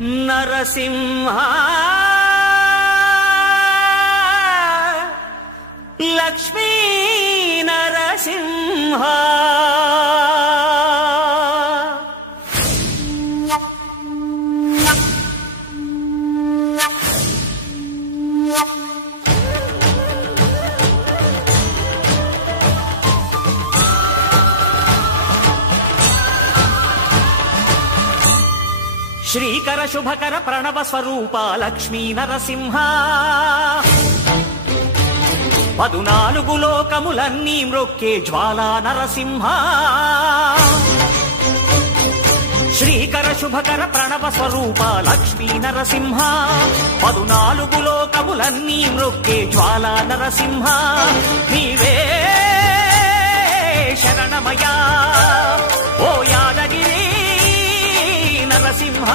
నరసింహ లక్ష్మీ నరసింహ శ్రీకర శుభకర ప్రణవ స్వరూప లక్ష్మీ నరసింహ 14 లోకములన్నీ మ్రొక్కే జ్వాలా నరసింహ శ్రీకర శుభకర ప్రణవ స్వరూప లక్ష్మీ నరసింహ 14 లోకములన్నీ మ్రొక్కే జ్వాలా నరసింహ నీవే శరణమయ్యా ఓ యాదగిరి నరసింహ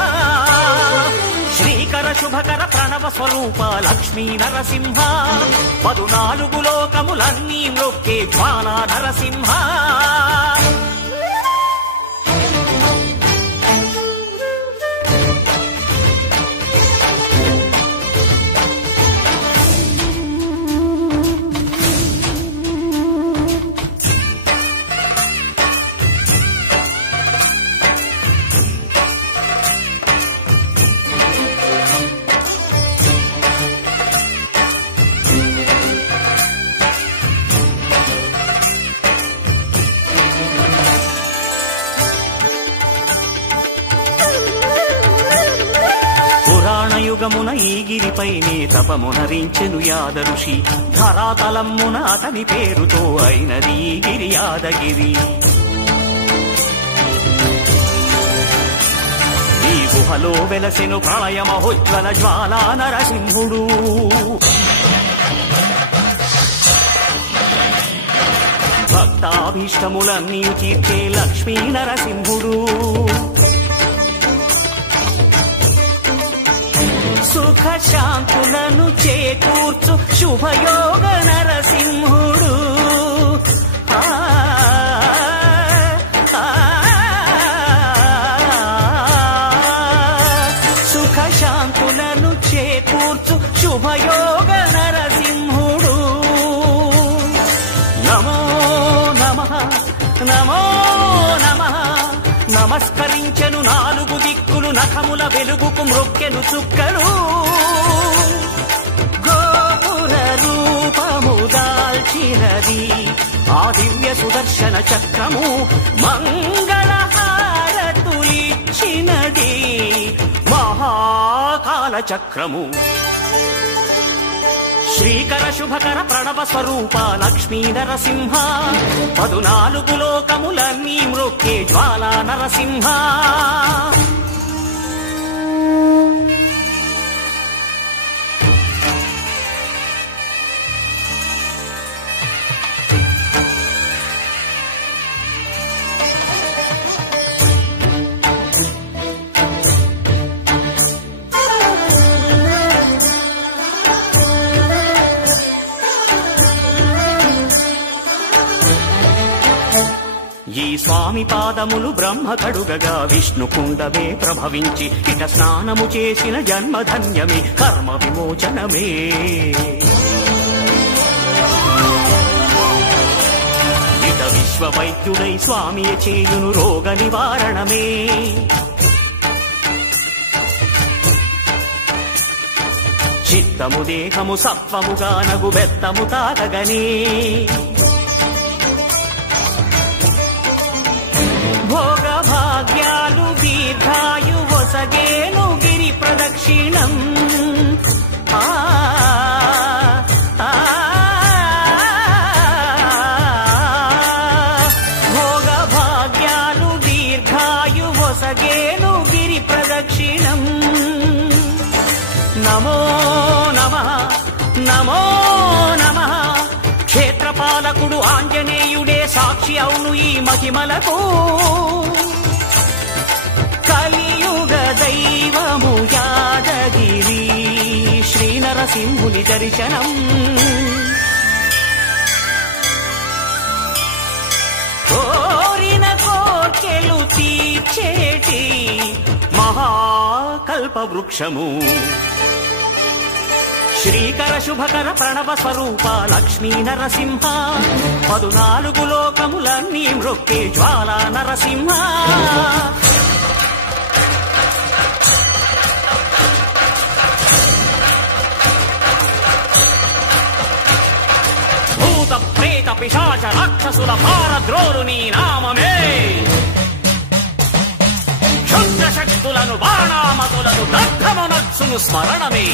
శ్రీకర శుభకర ప్రణవ స్వరూప లక్ష్మీ నరసింహ 14 లోకములన్నీ మ్రొక్కే జ్వాలా నరసింహ యుగమున ఈ గిరిపైనే తపమునరించెను యాద ఋషి ధరాతలమ్మున అతని పేరుతో అయినది ఈ గిరి యాదగిరి ఈ గుహలో వెలసెను ప్రళయమహోజ్వల జ్వాలా నరసింహుడు భక్తాభీష్టములన్నీ తీర్చే లక్ష్మీ నరసింహుడు సుఖ శాంతులను చేకూర్చు శుభయోగ నరసింహుడు సుఖ శాంతులను చేకూర్చు శుభయోగ నరసింహుడు నమో నమః నమో నమః నమస్కరించెను 4 దిక్కులు నఖముల వెలుగుకు మ్రొక్కెను చుక్కలు గోపుర రూపము దాల్చినది ఆ దివ్య సుదర్శన చక్రము మంగళహారతులిచ్చినది మహాకాల చక్రము శ్రీకర శుభకర ప్రణవ స్వరూప లక్ష్మీ నరసింహ 14 లోకములన్నీ మ్రొక్కే జ్వాలా నరసింహ ఈ స్వామి పాదములు బ్రహ్మ కడుగగా విష్ణు కుండమే ప్రభవించి ఇట స్నానము చేసిన జన్మధన్యమే కర్మ విమోచనమే ఇట విశ్వవైద్యుడై స్వామి చేయును రోగ నివారణమే చిత్తము దేహము సత్వముగా నగు బెత్తము తాకగనే భోగ భాగ్యాలు దీర్ఘాయు వసగేను గిరి ప్రదక్షిణం భోగ భాగ్యాలు దీర్ఘాయు వసగేను గిరి ప్రదక్షిణం నమో నమః నమో నమః క్షేత్రపాలకుడు ఆంజనేయుడే సాక్షి అవును ఈ మహిమలకు కలియుగ దైవము యాదగిరి శ్రీ నరసింహుని దర్శనం కోరిన కోర్కెలు తీర్చేటి మహాకల్ప కల్ప వృక్షము. శ్రీకర శుభకర ప్రణవ స్వరూప లక్ష్మీ నరసింహ, 14 లోకములన్నీ మ్రొక్కే జ్వాలా నరసింహ. భూత ప్రేత పిశాచ రాక్షసుల భారద్రోలు నీ నామమే. క్షుద్ర శక్తులను బాణామతులను దగ్ధమునర్చును స్మరణమే.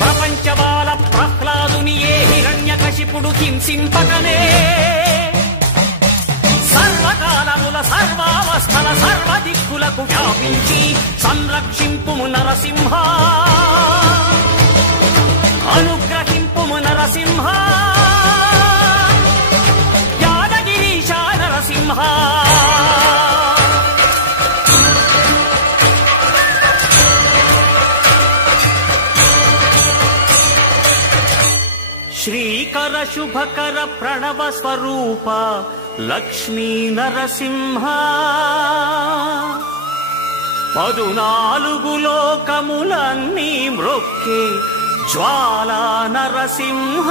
ప్రపంచబాల ప్రహ్లాదుని ఏ హిరణ్యకశిపుడు హింసింపకనే. సర్వకాలముల సర్వావస్థల సర్వదిక్కులకు వ్యాపించి సంరక్షింపుము నరసింహ, అనుగ్రహింపుము నరసింహ, యాదగిరీశ నరసింహ. శ్రీకర శుభకర ప్రణవ స్వరూప లక్ష్మీ నరసింహ, 14 లోకములన్నీ మ్రొక్కే జ్వాలా నరసింహ.